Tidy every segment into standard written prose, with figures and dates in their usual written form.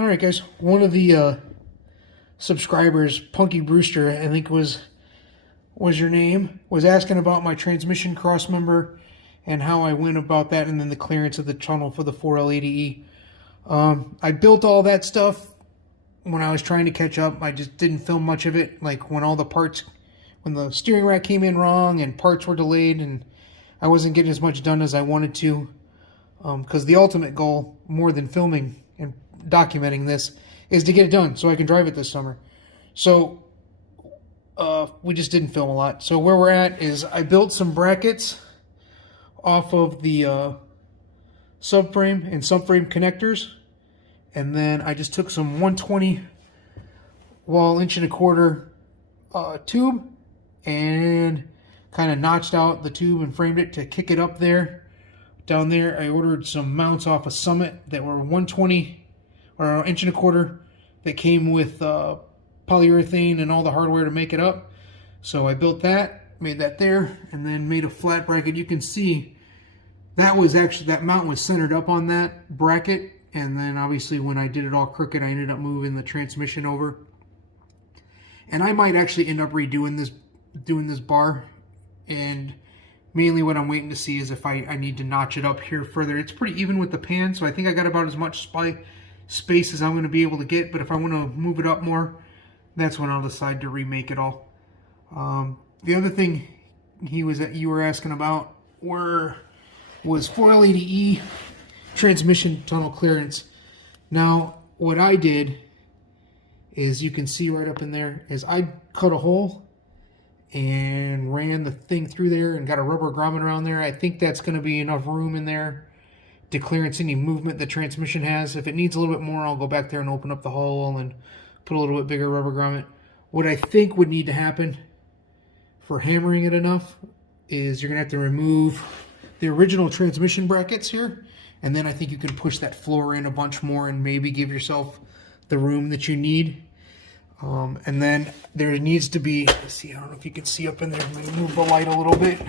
All right, guys. One of the subscribers, Punky Brewster, I think was your name, was asking about my transmission crossmember and how I went about that, and then the clearance of the tunnel for the 4L80E. I built all that stuff when I was trying to catch up. I just didn't film much of it, like when the steering rack came in wrong and parts were delayed, and I wasn't getting as much done as I wanted to. Because the ultimate goal, more than filming and documenting this, is to get it done so I can drive it this summer. So we just didn't film a lot. So where we're at is I built some brackets off of the subframe and subframe connectors, and then I just took some 120 wall 1.25" tube and kind of notched out the tube and framed it to kick it up there. Down there I ordered some mounts off of Summit that were 120 or 1.25" that came with polyurethane and all the hardware to make it up. So I built that, made that there, and then made a flat bracket. You can see that mount was centered up on that bracket, and then obviously when I did it all crooked, I ended up moving the transmission over. And I might actually end up redoing this bar, and mainly what I'm waiting to see is if I need to notch it up here further. It's pretty even with the pan, so I think I got about as much space as I'm going to be able to get, but if I want to move it up more, that's when I'll decide to remake it all. The other thing you were asking about was 4L80E transmission tunnel clearance. Now, what I did is, you can see right up in there, is I cut a hole and ran the thing through there and got a rubber grommet around there. I think that's going to be enough room in there to clearance any movement the transmission has. If it needs a little bit more, I'll go back there and open up the hole and put a little bit bigger rubber grommet. What I think would need to happen for hammering it enough is you're going to have to remove the original transmission brackets here, and then I think you can push that floor in a bunch more and maybe give yourself the room that you need. And then there needs to be, let's see, I don't know if you can see up in there. Let me move the light a little bit.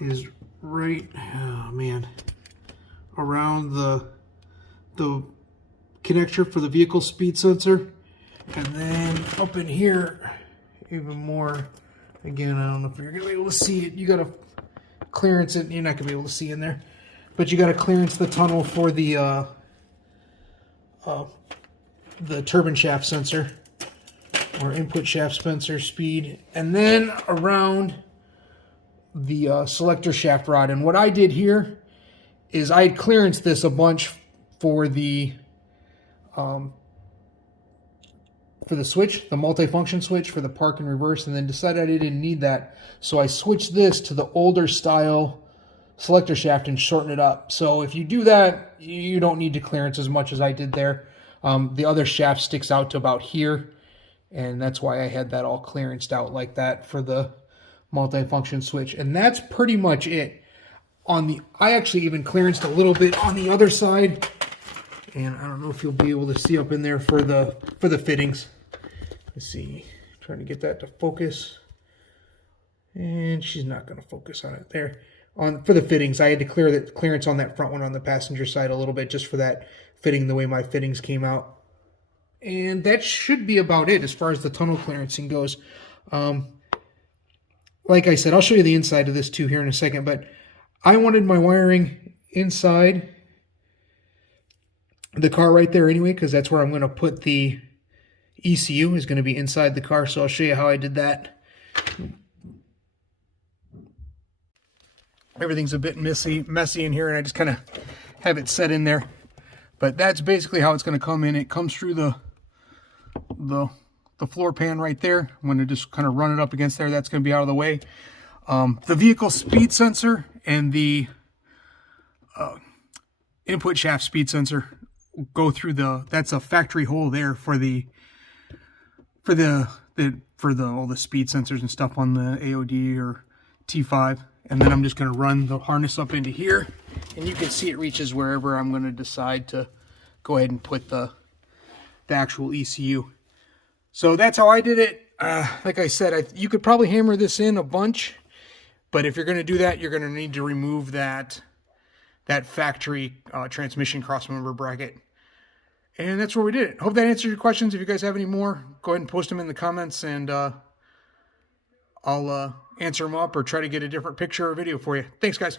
Is right, oh man, around the connector for the vehicle speed sensor, and then up in here even more. Again, I don't know if you're gonna be able to see it. You gotta clearance it. You're not gonna be able to see in there, but you gotta clearance the tunnel for the turbine shaft sensor or input shaft sensor speed, and then around the selector shaft rod. And what I did here is I had clearanced this a bunch for the switch, the multifunction switch for the park and reverse, and then decided I didn't need that. So I switched this to the older style selector shaft and shortened it up. So if you do that, you don't need to clearance as much as I did there. The other shaft sticks out to about here, and that's why I had that all clearanced out like that for the multifunction switch. And that's pretty much it. I actually even clearanced a little bit on the other side, and I don't know if you'll be able to see up in there for the fittings. Let's see, trying to get that to focus, and she's not going to focus on it there. For the fittings, I had to clear the clearance on that front one on the passenger side a little bit, just for that fitting the way my fittings came out. And that should be about it as far as the tunnel clearancing goes. Like I said, I'll show you the inside of this too here in a second, but I wanted my wiring inside the car right there anyway, because that's where I'm going to put the ECU, is going to be inside the car. So I'll show you how I did that. Everything's a bit messy in here, and I just kind of have it set in there. But that's basically how it's going to come in. It comes through the floor pan right there. I'm going to just kind of run it up against there. That's going to be out of the way. The vehicle speed sensor and the input shaft speed sensor go through that's a factory hole there for all the speed sensors and stuff on the AOD or T5. And then I'm just going to run the harness up into here, and you can see it reaches wherever I'm going to decide to go ahead and put the actual ECU. So that's how I did it. Like I said, you could probably hammer this in a bunch, but if you're going to do that, you're going to need to remove that that factory transmission crossmember bracket. And that's where we did it. Hope that answers your questions. If you guys have any more, go ahead and post them in the comments, and I'll answer them up or try to get a different picture or video for you. Thanks, guys.